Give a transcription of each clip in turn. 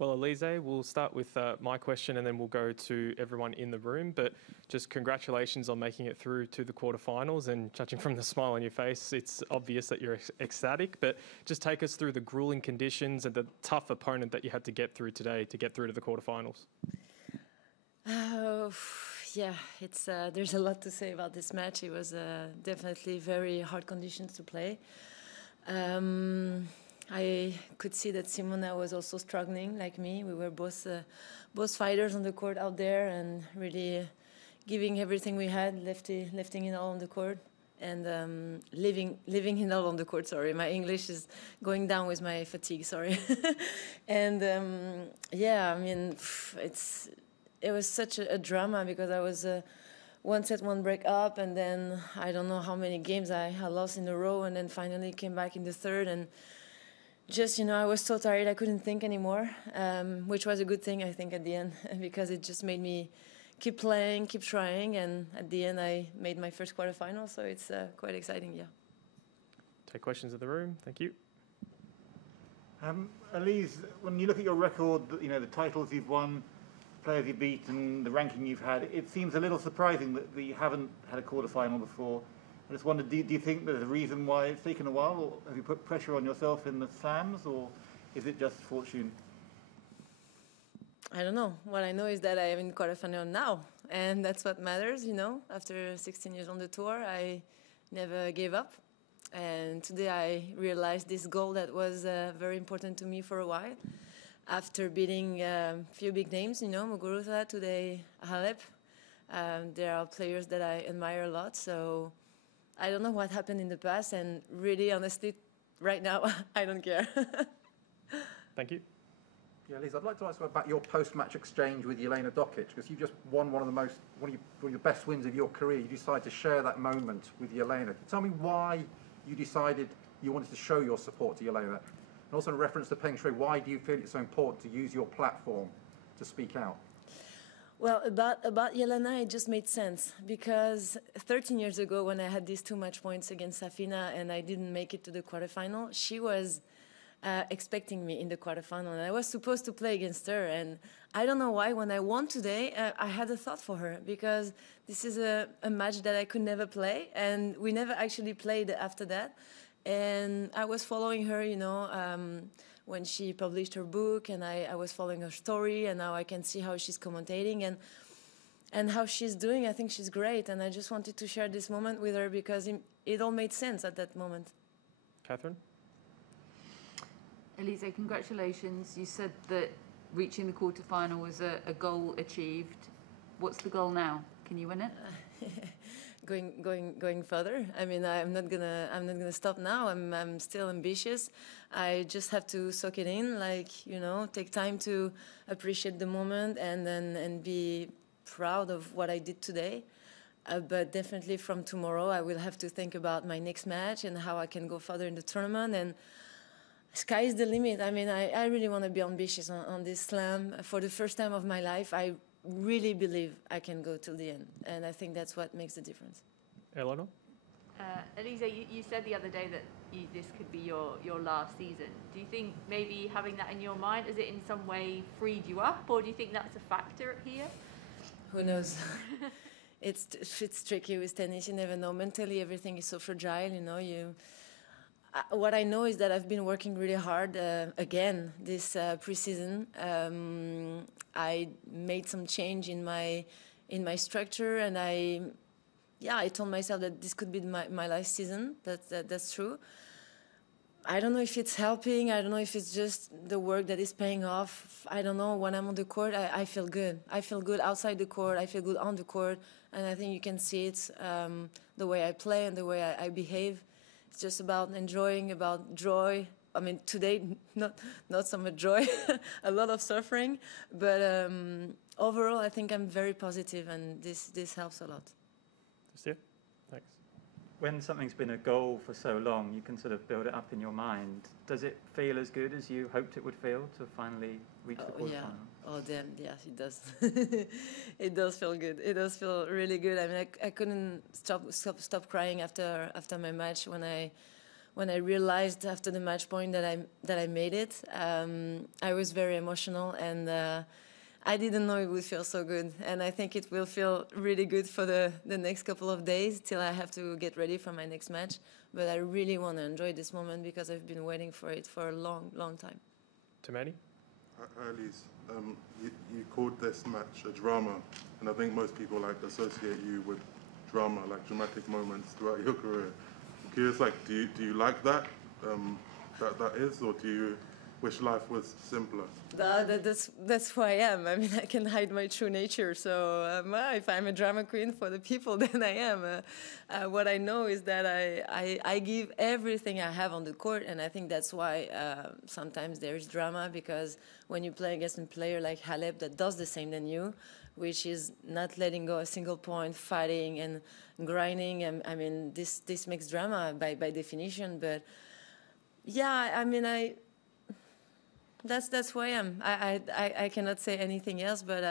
Well, Elise, we'll start with my question and then we'll go to everyone in the room. But just congratulations on making it through to the quarterfinals, and judging from the smile on your face, it's obvious that you're ecstatic. But just take us through the grueling conditions and the tough opponent that you had to get through today to get through to the quarterfinals. Yeah, there's a lot to say about this match. It was definitely very hard conditions to play. I could see that Simona was also struggling like me. We were both fighters on the court out there and really giving everything we had, lifting it all on the court and leaving it all on the court. Sorry, my English is going down with my fatigue. Sorry. And yeah, I mean, it was such a drama because I was one set, one break up, and then I don't know how many games I lost in a row, and then finally came back in the third, and just, I was so tired I couldn't think anymore, which was a good thing, I think, at the end, because it just made me keep playing, keep trying, and at the end I made my first quarterfinal, so it's quite exciting, yeah. Take questions in the room. Thank you. Elise, when you look at your record, the titles you've won, players you've beaten, the ranking you've had, it seems a little surprising that you haven't had a quarterfinal before. I just wondered, do you think there's a reason why it's taken a while, or have you put pressure on yourself in the slams, or is it just fortune? I don't know. What I know is that I am in quarterfinal now, and that's what matters, After 16 years on the tour, I never gave up. And today I realized this goal that was very important to me for a while. After beating a few big names, Muguruza, today Halep, there are players that I admire a lot, so I don't know what happened in the past, and really, honestly, right now, I don't care. Thank you. Yeah, Liz, I'd like to ask about your post-match exchange with Jelena Dokic, because you just won one of your best wins of your career. You decided to share that moment with Jelena. Tell me why you decided you wanted to show your support to Jelena, and also in reference to Peng Shuai, why do you feel it's so important to use your platform to speak out? Well, about Jelena, it just made sense because 13 years ago when I had these 2 match points against Safina and I didn't make it to the quarterfinal, she was expecting me in the quarterfinal and I was supposed to play against her. And I don't know why, when I won today, I had a thought for her because this is a match that I could never play and we never actually played after that. And I was following her, when she published her book, and I was following her story, and now I can see how she's commentating and how she's doing. I think she's great, and I just wanted to share this moment with her because it all made sense at that moment. Catherine? Elise, congratulations. You said that reaching the quarterfinal was a goal achieved. What's the goal now? Can you win it? Going further. I mean, I'm not gonna stop now. I'm still ambitious. I just have to soak it in, take time to appreciate the moment and be proud of what I did today. But definitely from tomorrow, I will have to think about my next match and how I can go further in the tournament. And sky is the limit. I mean, I really want to be ambitious on this slam. For the first time of my life, I really believe I can go till the end, and I think that's what makes the difference. Eleanor? Elise, you said the other day that this could be your last season. Do you think maybe having that in your mind, has it in some way freed you up, or do you think that's a factor here? Who knows? It's tricky with tennis. You never know. Mentally, everything is so fragile. What I know is that I've been working really hard again this preseason. I made some change in my structure, and I told myself that this could be my last season. That's true. I don't know if it's helping. I don't know if it's just the work that is paying off. I don't know. When I'm on the court, I feel good. I feel good outside the court. I feel good on the court, and I think you can see it the way I play and the way I behave. It's just about enjoying, about joy. I mean, today, not so much joy, a lot of suffering. But overall, I think I'm very positive, and this helps a lot. Steve? Thanks. When something's been a goal for so long, you can sort of build it up in your mind. Does it feel as good as you hoped it would feel to finally reach the quarterfinals? Yeah. Oh, damn. Yeah, it does. It does feel good. It does feel really good. I mean, I couldn't stop crying after my match when when I realized after the match point that I made it, I was very emotional, and I didn't know it would feel so good. And I think it will feel really good for the next couple of days till I have to get ready for my next match. But I really want to enjoy this moment because I've been waiting for it for a long, long time. Tomani? Hi, Elise. You called this match a drama, and I think most people associate you with drama, like dramatic moments throughout your career. I'm curious, do you like that? That is, or do you wish life was simpler? That's who I am. I mean, I can hide my true nature. So if I'm a drama queen for the people, then I am. What I know is that I give everything I have on the court, and I think that's why sometimes there is drama, because when you play against a player like Halep that does the same than you, which is not letting go a single point, fighting and grinding, I mean, this makes drama by definition. But yeah, I mean, that's who I am. I cannot say anything else, but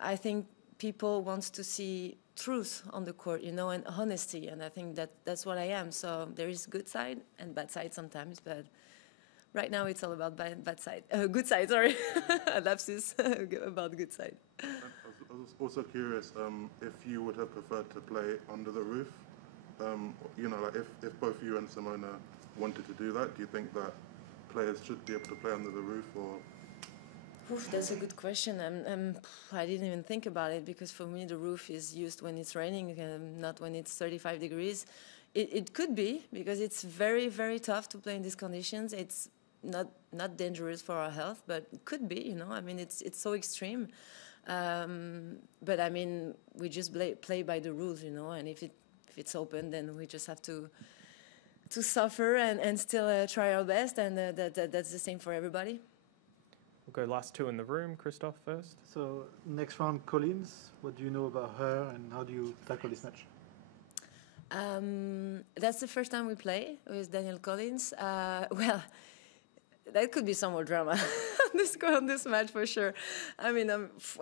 I think people want to see truth on the court, you know, and honesty, and I think that's what I am. So there is good side and bad side sometimes, but right now it's all about bad side. Good side, sorry. A lapsus about good side. I was also curious if you would have preferred to play under the roof. If both you and Simona wanted to do that, do you think that players should be able to play under the roof, or? Oof, that's a good question. I didn't even think about it, because for me the roof is used when it's raining, not when it's 35 degrees. It could be, because it's very, very tough to play in these conditions. It's not dangerous for our health, but it could be, you know. I mean, it's so extreme. But I mean, we just play by the rules, you know. And if it's open, then we just have to suffer and still try our best, and that's the same for everybody. We'll go last two in the room. Christophe first. So next round, Collins. What do you know about her, and how do you tackle this match? That's the first time we play with Danielle Collins. Well, that could be some more drama on this match for sure. I mean,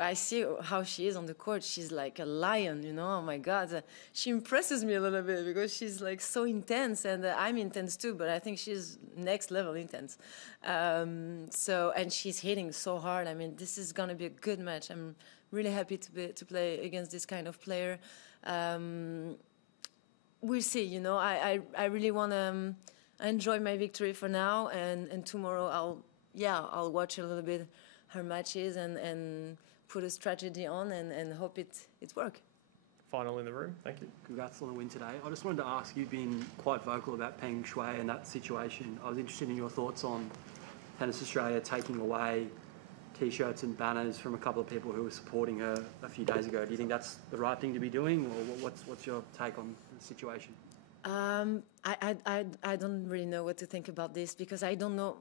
I see how she is on the court. She's like a lion, you know. Oh my God, she impresses me a little bit, because she's like so intense, and I'm intense too. But I think she's next level intense. And she's hitting so hard. I mean, this is gonna be a good match. I'm really happy to play against this kind of player. We'll see. You know, I really want to. I enjoy my victory for now, and tomorrow I'll watch a little bit her matches and put a strategy on and hope it works. Final in the room. Thank you. Congrats on the win today. I just wanted to ask, you've been quite vocal about Peng Shuai and that situation. I was interested in your thoughts on Tennis Australia taking away T-shirts and banners from a couple of people who were supporting her a few days ago. Do you think that's the right thing to be doing, or what's your take on the situation? I don't really know what to think about this, because I don't know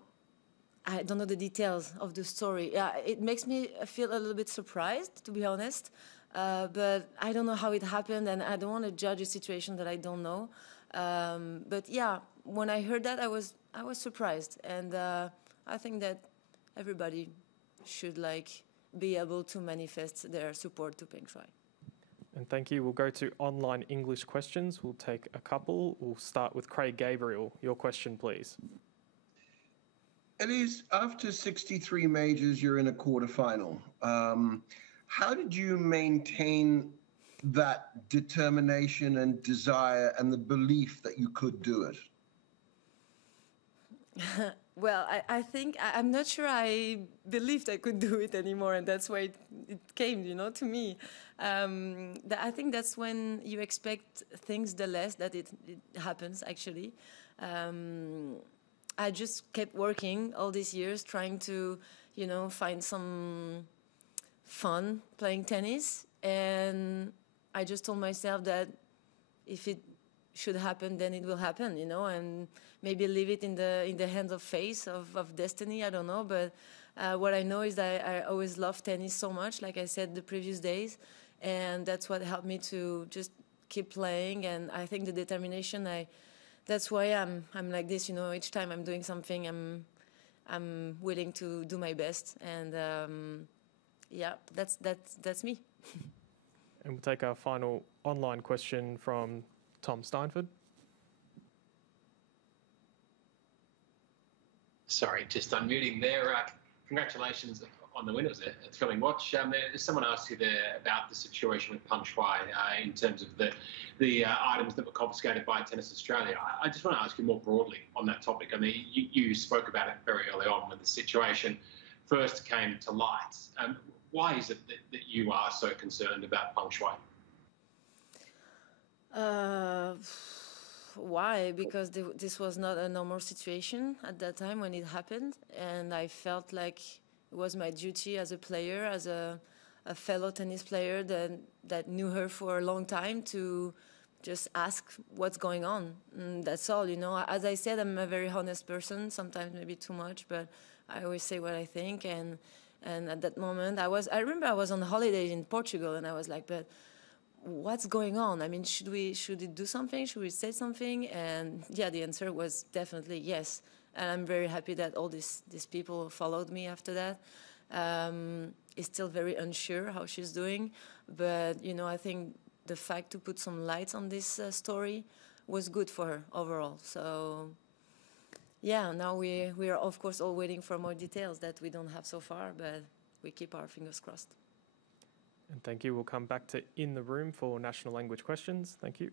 the details of the story. It makes me feel a little bit surprised, to be honest. But I don't know how it happened, and I don't want to judge a situation that I don't know. But yeah, when I heard that, I was surprised, and I think that everybody should be able to manifest their support to Peng Shuai. And thank you. We'll go to online English questions. We'll take a couple. We'll start with Craig Gabriel. Your question, please. Elise, after 63 majors, you're in a quarterfinal. How did you maintain that determination and desire and the belief that you could do it? Well, I think I'm not sure I believed I could do it anymore, and that's why it came, you know, to me. I think that's when you expect things the less that it happens, actually. I just kept working all these years, trying to, you know, find some fun playing tennis, and I just told myself that if it should happen, then it will happen, you know, and maybe leave it in the hands of fate, of destiny, I don't know. But what I know is that I always loved tennis so much, like I said the previous days, and that's what helped me to just keep playing. And I think the determination, that's why I'm like this, you know. Each time I'm doing something, I'm willing to do my best, and yeah, that's me. And we'll take our final online question from Tom Steinford. Sorry, just unmuting there. Congratulations on the win. It was a thrilling watch. Someone asked you there about the situation with Peng Shuai in terms of the items that were confiscated by Tennis Australia. I just want to ask you more broadly on that topic. I mean, you spoke about it very early on when the situation first came to light. Why is it that you are so concerned about Peng Shuai? Why? Because this was not a normal situation at that time when it happened, and I felt like it was my duty as a player, as a fellow tennis player that knew her for a long time, to just ask what's going on. And that's all, you know. As I said, I'm a very honest person, sometimes maybe too much, but I always say what I think. And at that moment, I remember I was on holiday in Portugal, and I was like, but what's going on? I mean, should we do something? Should we say something? And yeah, the answer was definitely yes. And I'm very happy that all these people followed me after that. Is still very unsure how she's doing, but you know, I think the fact to put some lights on this story was good for her overall. So yeah, now we are of course all waiting for more details that we don't have so far, but we keep our fingers crossed. And thank you. We'll come back to in the room for national language questions. Thank you.